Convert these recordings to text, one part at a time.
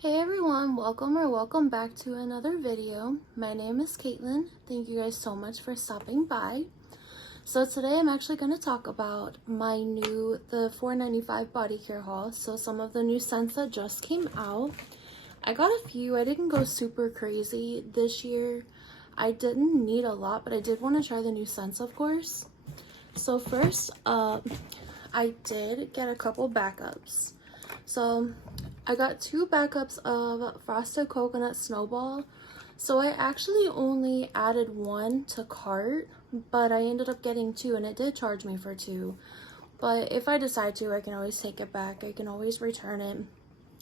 Hey everyone, welcome back to another video. My name is Caitlin. Thank you guys so much for stopping by. So today I'm actually going to talk about the $4.95 body care haul. So some of the new scents that just came out. I got a few. I didn't go super crazy this year. I didn't need a lot, but I did want to try the new scents, of course. So first up, I did get a couple backups. So I got two backups of Frosted Coconut Snowball. So I actually only added one to cart, but I ended up getting two and it did charge me for two. But if I decide to, I can always take it back. I can always return it,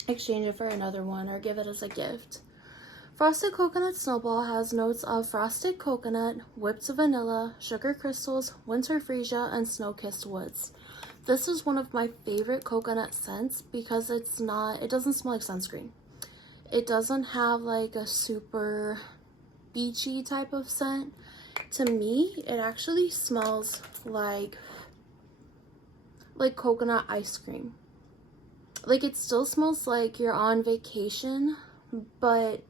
exchange it for another one, or give it as a gift. Frosted Coconut Snowball has notes of frosted coconut, whipped vanilla, sugar crystals, winter freesia, and snow-kissed woods. This is one of my favorite coconut scents because it doesn't smell like sunscreen. It doesn't have like a super beachy type of scent. To me, it actually smells like coconut ice cream. Like it still smells like you're on vacation, but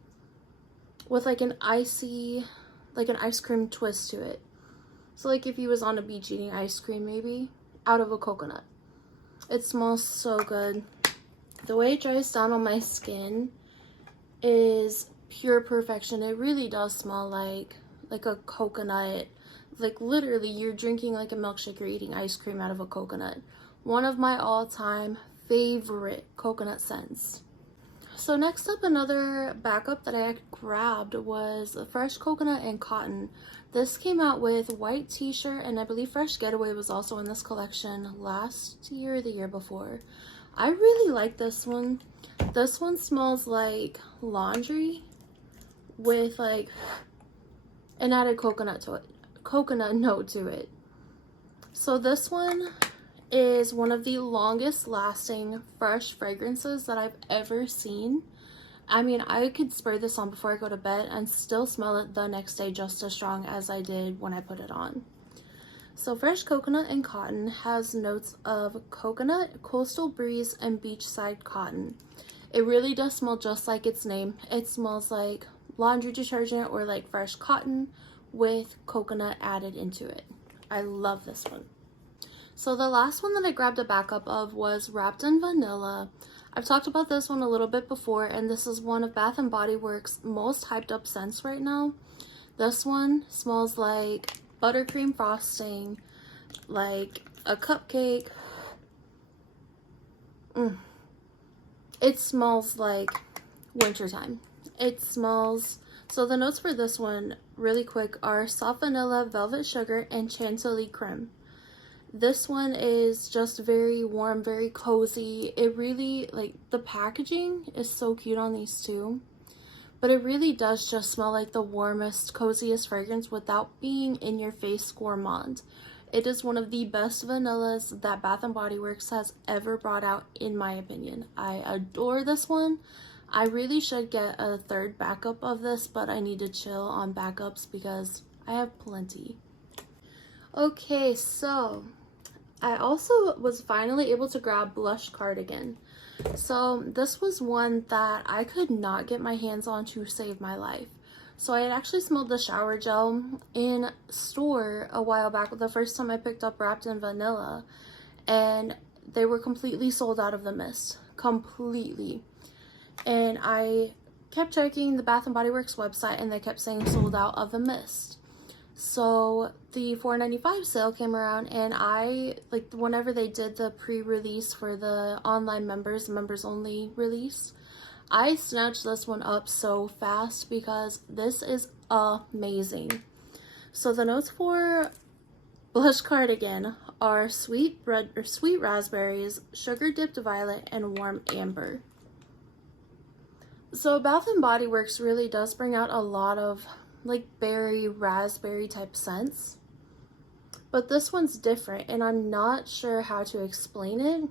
with like an ice cream twist to it. So like if you was on a beach eating ice cream maybe, out of a coconut. It smells so good. The way it dries down on my skin is pure perfection. It really does smell like a coconut. Like literally you're drinking like a milkshake or eating ice cream out of a coconut. One of my all-time favorite coconut scents. So next up, another backup that I grabbed was Fresh Coconut and Cotton. This came out with white t-shirt, and I believe Fresh Getaway was also in this collection last year or the year before. I really like this one. This one smells like laundry with like an added coconut note to it. So this one is one of the longest lasting fresh fragrances that I've ever seen. I mean, I could spray this on before I go to bed and still smell it the next day just as strong as I did when I put it on. So Fresh Coconut and Cotton has notes of coconut, coastal breeze, and beachside cotton. It really does smell just like its name. It smells like laundry detergent or like fresh cotton with coconut added into it. I love this one. So the last one that I grabbed a backup of was Wrapped in Vanilla. I've talked about this one a little bit before, and this is one of Bath & Body Works' most hyped up scents right now. This one smells like buttercream frosting, like a cupcake. It smells like wintertime. So the notes for this one, really quick, are soft vanilla, velvet sugar, and chantilly creme. This one is just very warm, very cozy. It really, like, the packaging is so cute on these two. But it really does just smell like the warmest, coziest fragrance without being in your face gourmand. It is one of the best vanillas that Bath & Body Works has ever brought out, in my opinion. I adore this one. I really should get a third backup of this, but I need to chill on backups because I have plenty. Okay, so I also was finally able to grab Blush Cardigan. So this was one that I could not get my hands on to save my life. So I had actually smelled the shower gel in store a while back, the first time I picked up Wrapped in Vanilla, and they were completely sold out of the mist. Completely. And I kept checking the Bath & Body Works website and they kept saying sold out of the mist. So the $4.95 sale came around, and whenever they did the pre-release for the online members only release, I snatched this one up so fast because this is amazing. So the notes for Blush Cardigan are sweet raspberries, sugar dipped violet, and warm amber. So Bath & Body Works really does bring out a lot of like berry, raspberry type scents, but this one's different and I'm not sure how to explain it,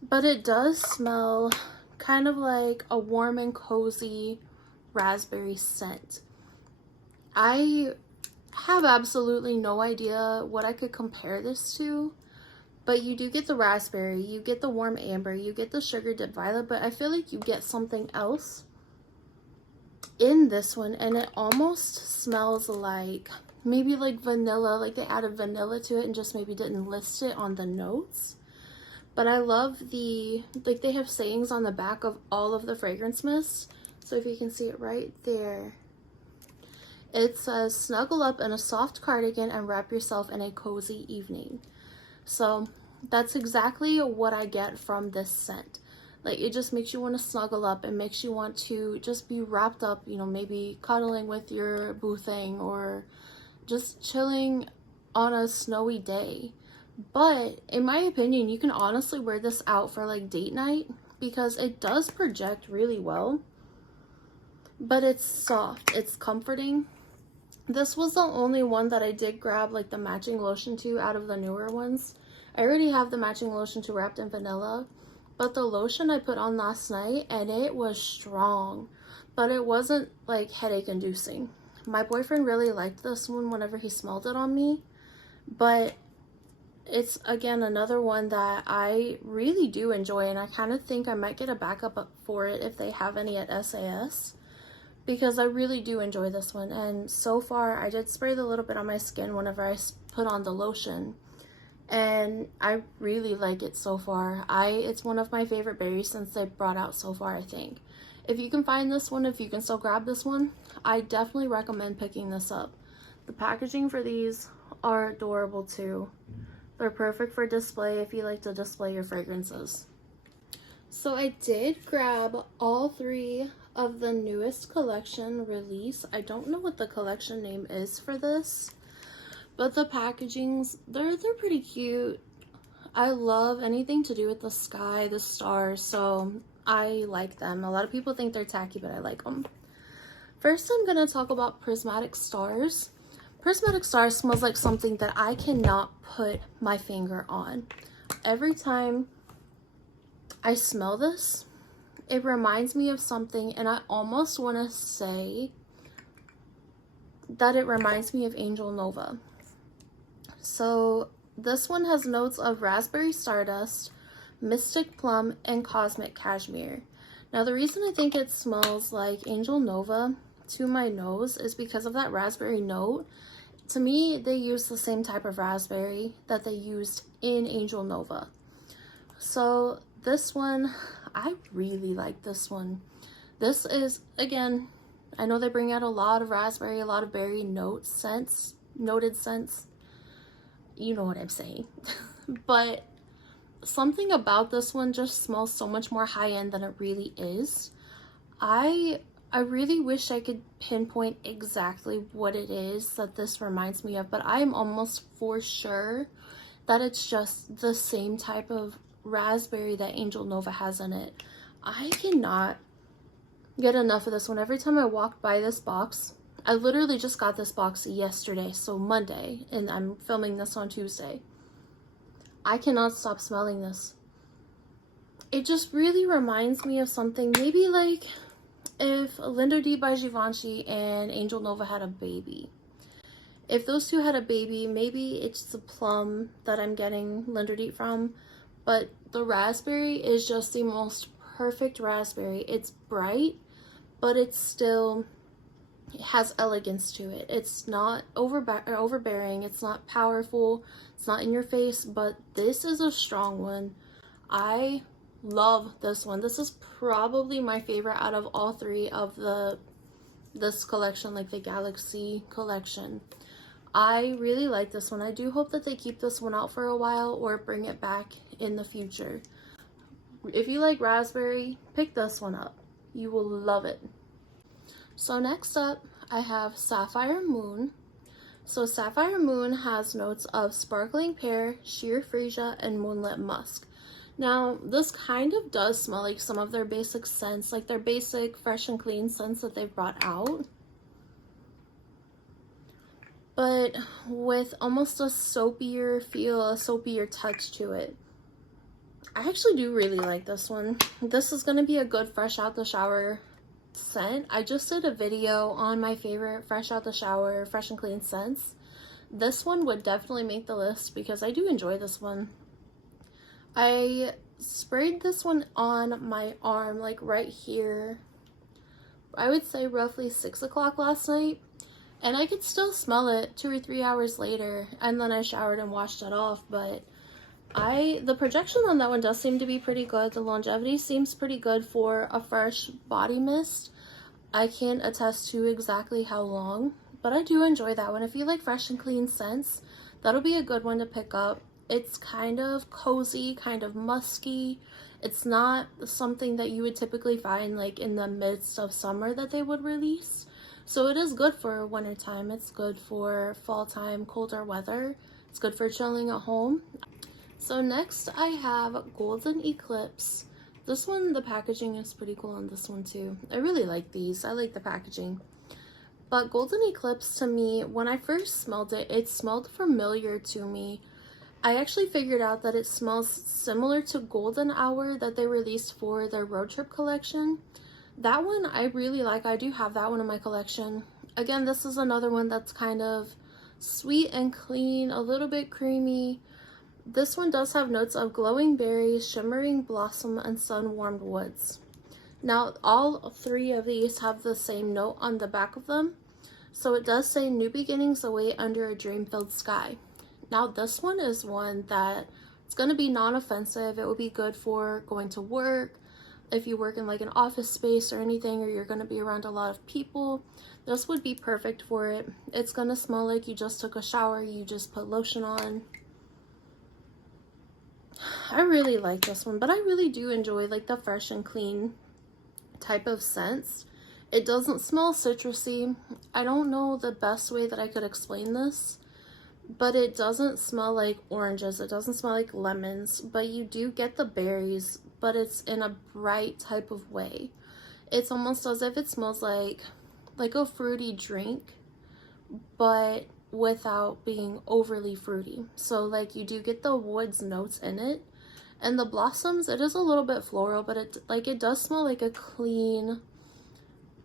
but it does smell kind of like a warm and cozy raspberry scent. I have absolutely no idea what I could compare this to, But you do get the raspberry, you get the warm amber, you get the sugar dip violet, but I feel like you get something else in this one, and it almost smells like maybe like vanilla, like they added vanilla to it and just maybe didn't list it on the notes. But I love the, like they have sayings on the back of all of the fragrance mists. So if you can see it right there, it says snuggle up in a soft cardigan and wrap yourself in a cozy evening. So that's exactly what I get from this scent. Like, it just makes you want to snuggle up and makes you want to just be wrapped up, you know, maybe cuddling with your boo thing or just chilling on a snowy day. But in my opinion, you can honestly wear this out for like date night because it does project really well. But it's soft, it's comforting. This was the only one that I did grab like the matching lotion to out of the newer ones. I already have the matching lotion to wrapped in vanilla, but the lotion I put on last night and it was strong, but it wasn't like headache inducing. My boyfriend really liked this one whenever he smelled it on me, but it's again another one that I really do enjoy, and I kind of think I might get a backup for it if they have any at SAS. Because I really do enjoy this one, and so far I did spray the little bit on my skin whenever I put on the lotion, and I really like it so far. It's one of my favorite berries since they brought out so far, I think. If you can find this one, if you can still grab this one, I definitely recommend picking this up. The packaging for these are adorable too. They're perfect for display if you like to display your fragrances. So I did grab all 3 of the newest collection release. I don't know what the collection name is for this, but the packagings, they're pretty cute. I love anything to do with the sky, the stars, so I like them. A lot of people think they're tacky, but I like them. First, I'm gonna talk about Prismatic Stars. Prismatic Stars smells like something that I cannot put my finger on. Every time I smell this, it reminds me of something, and I almost want to say that it reminds me of Angel Nova. So this one has notes of raspberry stardust, mystic plum, and cosmic cashmere. Now the reason I think it smells like Angel Nova to my nose is because of that raspberry note. To me, they use the same type of raspberry that they used in Angel Nova. So this one, I really like this one. This is, again, I know they bring out a lot of raspberry, a lot of berry noted scents. You know what I'm saying. But something about this one just smells so much more high-end than it really is. I really wish I could pinpoint exactly what it is that this reminds me of, but I am almost for sure that it's just the same type of raspberry that Angel Nova has in it. I cannot get enough of this one. Every time I walk by this box, I literally just got this box yesterday, so Monday, and I'm filming this on Tuesday. I cannot stop smelling this. It just really reminds me of something, maybe like if Linda D by Givenchy and Angel Nova had a baby. If those two had a baby, maybe it's the plum that I'm getting Linda D from, but the raspberry is just the most perfect raspberry. It's bright, but it has elegance to it. It's not overbearing, it's not powerful, it's not in your face, but this is a strong one. I love this one. This is probably my favorite out of all 3 of this collection, like the Galaxy collection. I really like this one. I do hope that they keep this one out for a while or bring it back in the future. If you like raspberry, pick this one up. You will love it. So next up, I have Sapphire Moon. So Sapphire Moon has notes of sparkling pear, sheer freesia, and moonlit musk. Now, this kind of does smell like some of their basic scents, like their basic fresh and clean scents that they've brought out, but with almost a soapier feel, a soapier touch to it. I actually do really like this one. This is going to be a good fresh out the shower scent. I just did a video on my favorite fresh out the shower, fresh and clean scents. This one would definitely make the list because I do enjoy this one. I sprayed this one on my arm, like right here, I would say roughly 6 o'clock last night, and I could still smell it 2 or 3 hours later, and then I showered and washed it off. But the projection on that one does seem to be pretty good. The longevity seems pretty good for a fresh body mist. I can't attest to exactly how long, but I do enjoy that one. If you like fresh and clean scents, that'll be a good one to pick up. It's kind of cozy, kind of musky. It's not something that you would typically find like in the midst of summer that they would release. So it is good for wintertime. It's good for fall time, colder weather. It's good for chilling at home. So next I have Golden Eclipse. This one, the packaging is pretty cool on this one too. I really like these. I like the packaging. But Golden Eclipse, to me, when I first smelled it, it smelled familiar to me. I actually figured out that it smells similar to Golden Hour that they released for their road trip collection. That one I really like. I do have that one in my collection. Again, this is another one that's kind of sweet and clean, a little bit creamy. This one does have notes of glowing berries, shimmering blossom, and sun-warmed woods. Now, all three of these have the same note on the back of them. So it does say new beginnings await under a dream-filled sky. Now, this one is one that it's going to be non-offensive. It would be good for going to work, if you work in like an office space or anything, or you're going to be around a lot of people. This would be perfect for it. It's going to smell like you just took a shower, you just put lotion on. I really like this one, but I really do enjoy like the fresh and clean type of scents. It doesn't smell citrusy. I don't know the best way that I could explain this, but it doesn't smell like oranges. It doesn't smell like lemons, but you do get the berries, but it's in a bright type of way. It's almost as if it smells like a fruity drink, but without being overly fruity. So like you do get the woods notes in it, and the blossoms, it is a little bit floral, but it does smell like a clean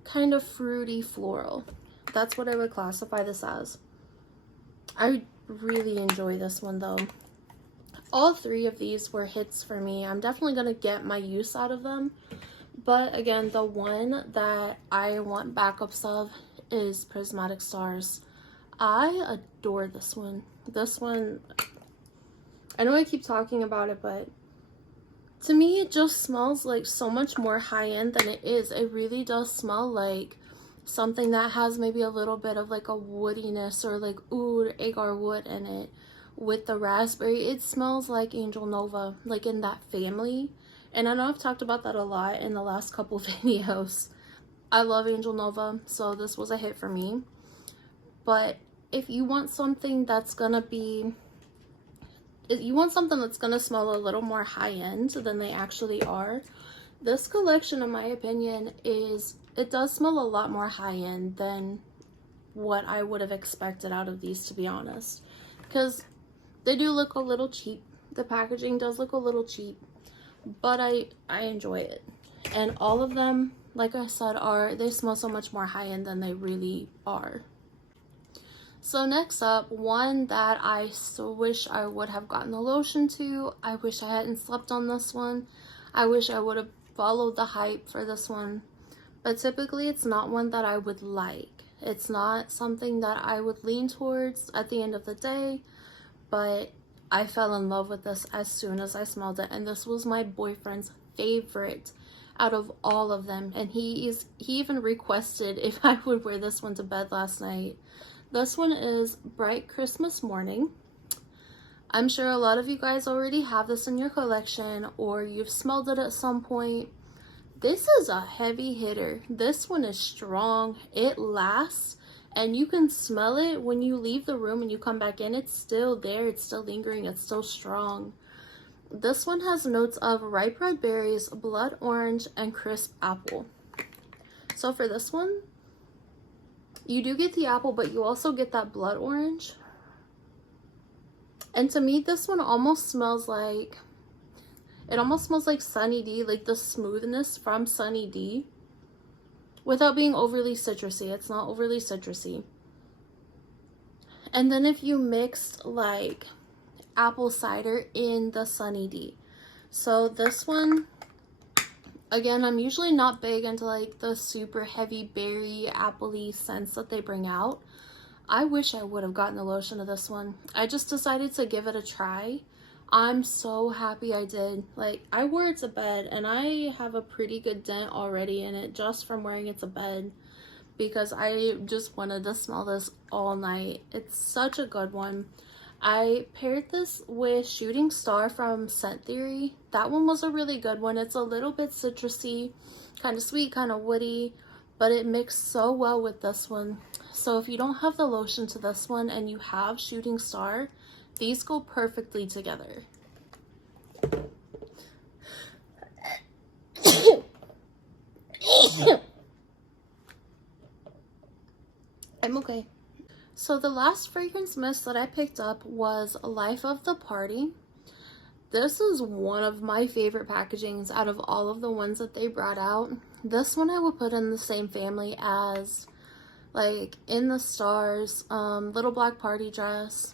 kind of fruity floral. That's what I would classify this as. I really enjoy this one though. All three of these were hits for me. I'm definitely gonna get my use out of them, but again, the one that I want backups of is Prismatic Stars. I adore this one. This one, I know I keep talking about it, but to me it just smells like so much more high-end than it is. It really does smell like something that has maybe a little bit of like a woodiness or like oud, agar wood in it with the raspberry. It smells like Angel Nova, like in that family. And I know I've talked about that a lot in the last couple videos. I love Angel Nova, so this was a hit for me. But if you want something that's gonna smell a little more high-end than they actually are, this collection, in my opinion, it does smell a lot more high-end than what I would have expected out of these, to be honest. Because they do look a little cheap. The packaging does look a little cheap, but I enjoy it. And all of them, like I said, they smell so much more high-end than they really are. So next up, one that I so wish I would have gotten the lotion to. I wish I hadn't slept on this one. I wish I would have followed the hype for this one. But typically it's not one that I would like. It's not something that I would lean towards at the end of the day. But I fell in love with this as soon as I smelled it. And this was my boyfriend's favorite out of all of them. And he even requested if I would wear this one to bed last night. This one is Bright Christmas Morning. I'm sure a lot of you guys already have this in your collection, or you've smelled it at some point. This is a heavy hitter. This one is strong. It lasts, and you can smell it when you leave the room and you come back in. It's still there. It's still lingering. It's still strong. This one has notes of ripe red berries, blood orange, and crisp apple. So for this one, you do get the apple, but you also get that blood orange. And to me, this one almost smells like, Sunny D, like the smoothness from Sunny D, without being overly citrusy. It's not overly citrusy. And then if you mixed like apple cider in the Sunny D, So this one, again, I'm usually not big into like the super heavy berry, appley scents that they bring out. I wish I would have gotten the lotion of this one. I just decided to give it a try. I'm so happy I did. Like, I wore it to bed and I have a pretty good dent already in it just from wearing it to bed, because I just wanted to smell this all night. It's such a good one. I paired this with Shooting Star from Scent Theory. That one was a really good one. It's a little bit citrusy, kind of sweet, kind of woody, but it mixed so well with this one. So if you don't have the lotion to this one and you have Shooting Star, these go perfectly together. I'm okay. So the last fragrance mist that I picked up was Life of the Party. This is one of my favorite packagings out of all of the ones that they brought out. This one I would put in the same family as like In the Stars, Little Black Party Dress.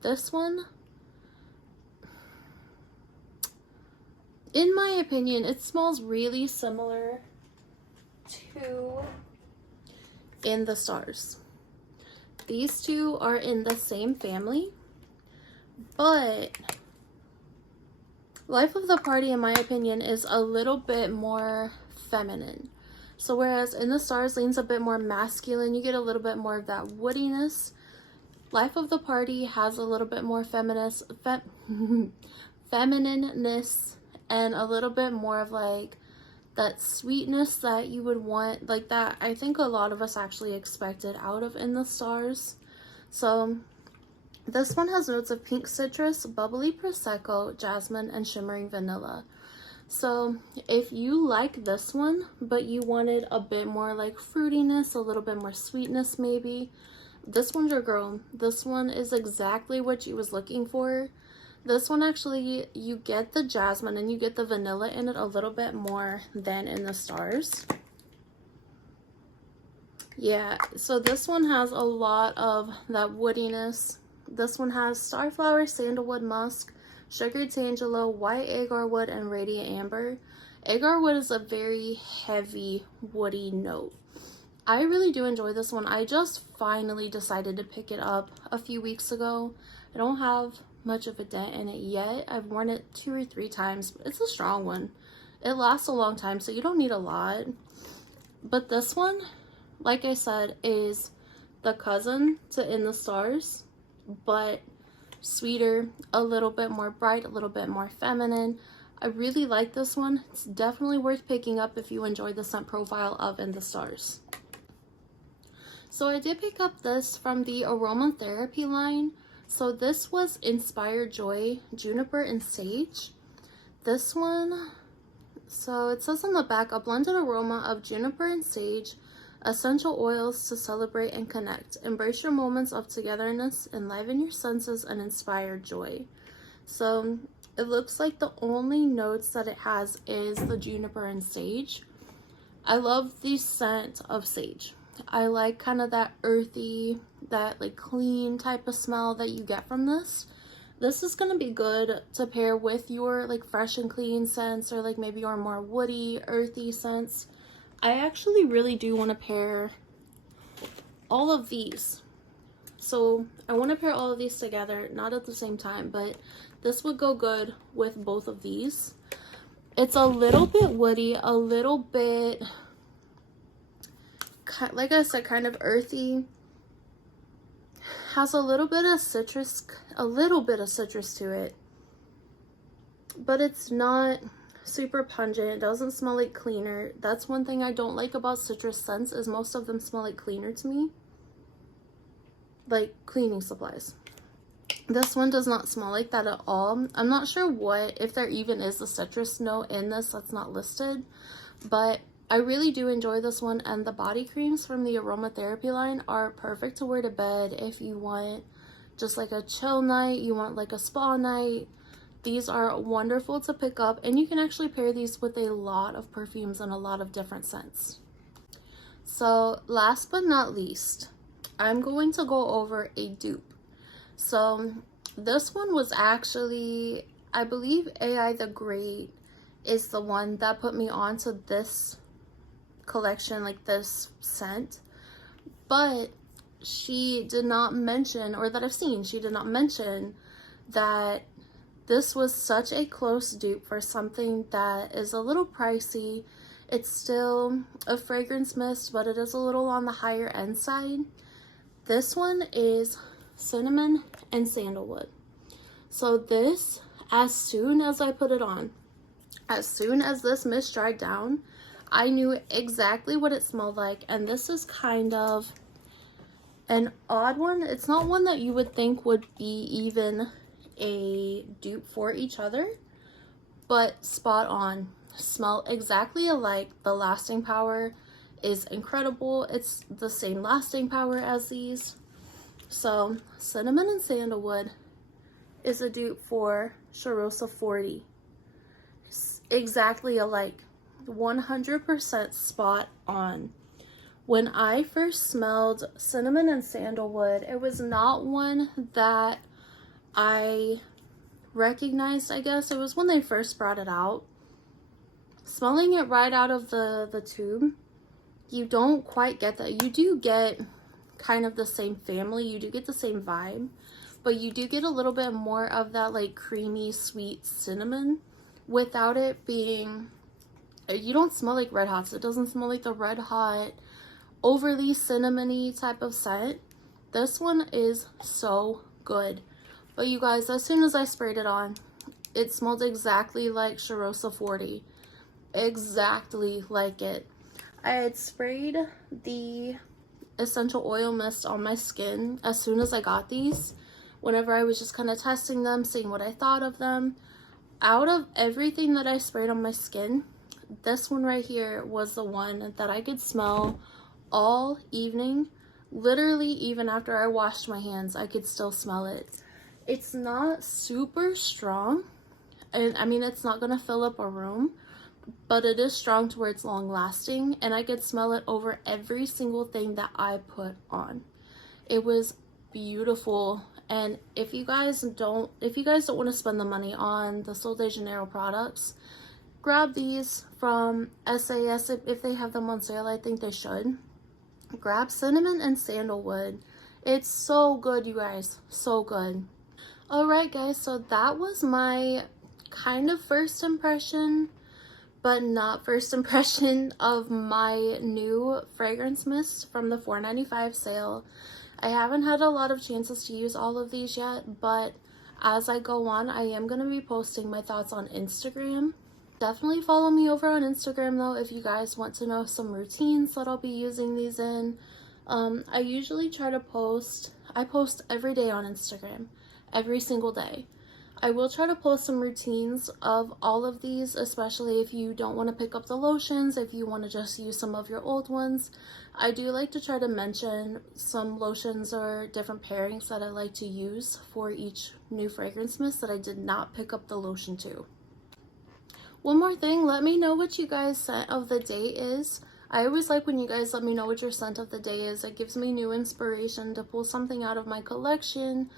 This one, in my opinion, it smells really similar to In the Stars. These two are in the same family, but Life of the Party, in my opinion, is a little bit more feminine. So whereas In the Stars leans a bit more masculine, you get a little bit more of that woodiness. Life of the Party has a little bit more feminineness and a little bit more of like that sweetness that you would want, like that I think a lot of us actually expected out of In the Stars. So this one has notes of pink citrus, bubbly prosecco, jasmine, and shimmering vanilla. So if you like this one but you wanted a bit more like fruitiness, a little bit more sweetness maybe, this one's your girl. This one is exactly what you was looking for. This one actually, you get the jasmine and you get the vanilla in it a little bit more than In the Stars. Yeah, so this one has a lot of that woodiness. This one has starflower, sandalwood, musk, sugared tangelo, white agar wood, and radiant amber. Agar wood is a very heavy woody note. I really do enjoy this one. I just finally decided to pick it up a few weeks ago. I don't have much of a dent in it yet. I've worn it 2 or 3 times, but it's a strong one. It lasts a long time, so you don't need a lot. But this one, like I said, is the cousin to In the Stars, but sweeter, a little bit more bright, a little bit more feminine. I really like this one. It's definitely worth picking up if you enjoy the scent profile of In the Stars. So I did pick up this from the aromatherapy line. So this was Inspired Joy, Juniper and Sage. This one, so it says on the back, a blended aroma of juniper and sage, essential oils to celebrate and connect. Embrace your moments of togetherness, enliven your senses, and inspire joy. So it looks like the only notes that it has is the juniper and sage. I love the scent of sage. I like kind of that earthy, that like clean type of smell that you get from this. This is going to be good to pair with your like fresh and clean scents, or like maybe your more woody, earthy scents. I actually really do want to pair all of these. So I want to pair all of these together, not at the same time, but this would go good with both of these. It's a little bit woody, a little bit, like I said, kind of earthy. Has a little bit of citrus to it, but it's not super pungent. It doesn't smell like cleaner. That's one thing I don't like about citrus scents, is most of them smell like cleaner to me, like cleaning supplies. This one does not smell like that at all. I'm not sure if there even is a citrus note in this that's not listed, but I really do enjoy this one. And the body creams from the aromatherapy line are perfect to wear to bed if you want just like a chill night, you want like a spa night. These are wonderful to pick up, and you can actually pair these with a lot of perfumes and a lot of different scents. So last but not least, I'm going to go over a dupe. So this one was actually, I believe AI the Great is the one that put me onto this collection, like this scent. But she did not mention, or that I've seen, she did not mention that this was such a close dupe for something that is a little pricey. It's still a fragrance mist, but it is a little on the higher end side. This one is cinnamon and sandalwood. So this, as soon as I put it on, as soon as this mist dried down, I knew exactly what it smelled like. And this is kind of an odd one. It's not one that you would think would be even a dupe for each other, but spot on. Smell exactly alike. The lasting power is incredible. It's the same lasting power as these. So cinnamon and sandalwood is a dupe for Charosa 40. Exactly alike. 100% spot on. When I first smelled cinnamon and sandalwood, it was not one that I recognized, I guess. It was when they first brought it out. Smelling it right out of the tube, you don't quite get that. You do get kind of the same family, you do get the same vibe, but you do get a little bit more of that like creamy, sweet cinnamon without it being, you don't smell like Red Hots. It doesn't smell like the Red Hot, overly cinnamony type of scent. This one is so good. But you guys, as soon as I sprayed it on, it smelled exactly like Charosa 40. Exactly like it. I had sprayed the essential oil mist on my skin as soon as I got these. Whenever I was just kind of testing them, seeing what I thought of them. Out of everything that I sprayed on my skin, this one right here was the one that I could smell all evening. Literally, even after I washed my hands, I could still smell it. It's not super strong, and I mean, it's not gonna fill up a room, but it is strong to where it's long lasting, and I could smell it over every single thing that I put on. It was beautiful. And if you guys don't want to spend the money on the Sol de Janeiro products, grab these from SAS if they have them on sale. I think they should. Grab cinnamon and sandalwood. It's so good, you guys, so good. Alright guys, so that was my kind of first impression, but not first impression, of my new fragrance mist from the $4.95 sale. I haven't had a lot of chances to use all of these yet, but as I go on, I am going to be posting my thoughts on Instagram. Definitely follow me over on Instagram though if you guys want to know some routines that I'll be using these in. I usually try to post every day on Instagram, every single day. I will try to post some routines of all of these, especially if you don't want to pick up the lotions, if you want to just use some of your old ones. I do like to try to mention some lotions or different pairings that I like to use for each new fragrance mist that I did not pick up the lotion to. One more thing, let me know what you guys' scent of the day is. I always like when you guys let me know what your scent of the day is. It gives me new inspiration to pull something out of my collection,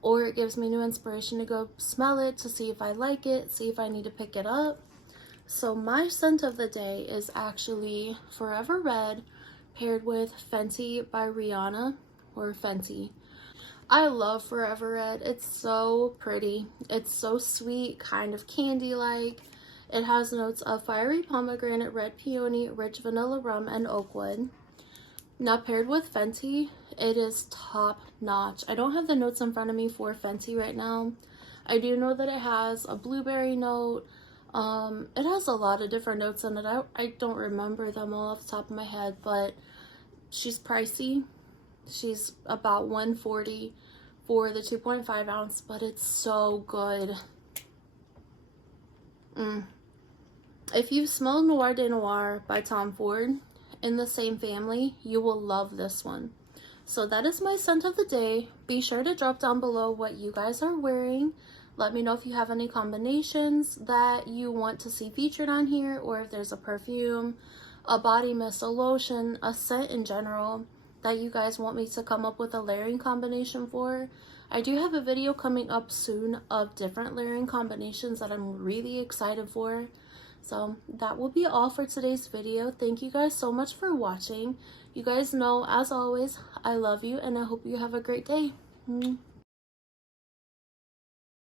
or it gives me new inspiration to go smell it to see if I like it, see if I need to pick it up. So my scent of the day is actually Forever Red paired with Fenty by Rihanna, or Fenty. I love Forever Red. It's so pretty. It's so sweet, kind of candy-like. It has notes of fiery pomegranate, red peony, rich vanilla rum, and oak wood. Now paired with Fenty, it is top notch. I don't have the notes in front of me for Fenty right now. I do know that it has a blueberry note. It has a lot of different notes in it. I don't remember them all off the top of my head, but she's pricey. She's about $140 for the 2.5 ounce, but it's so good. If you've smelled Noir de Noir by Tom Ford in the same family, you will love this one. So that is my scent of the day. Be sure to drop down below what you guys are wearing. Let me know if you have any combinations that you want to see featured on here, or if there's a perfume, a body mist, a lotion, a scent in general that you guys want me to come up with a layering combination for. I do have a video coming up soon of different layering combinations that I'm really excited for. So that will be all for today's video. Thank you guys so much for watching. You guys know, as always, I love you and I hope you have a great day.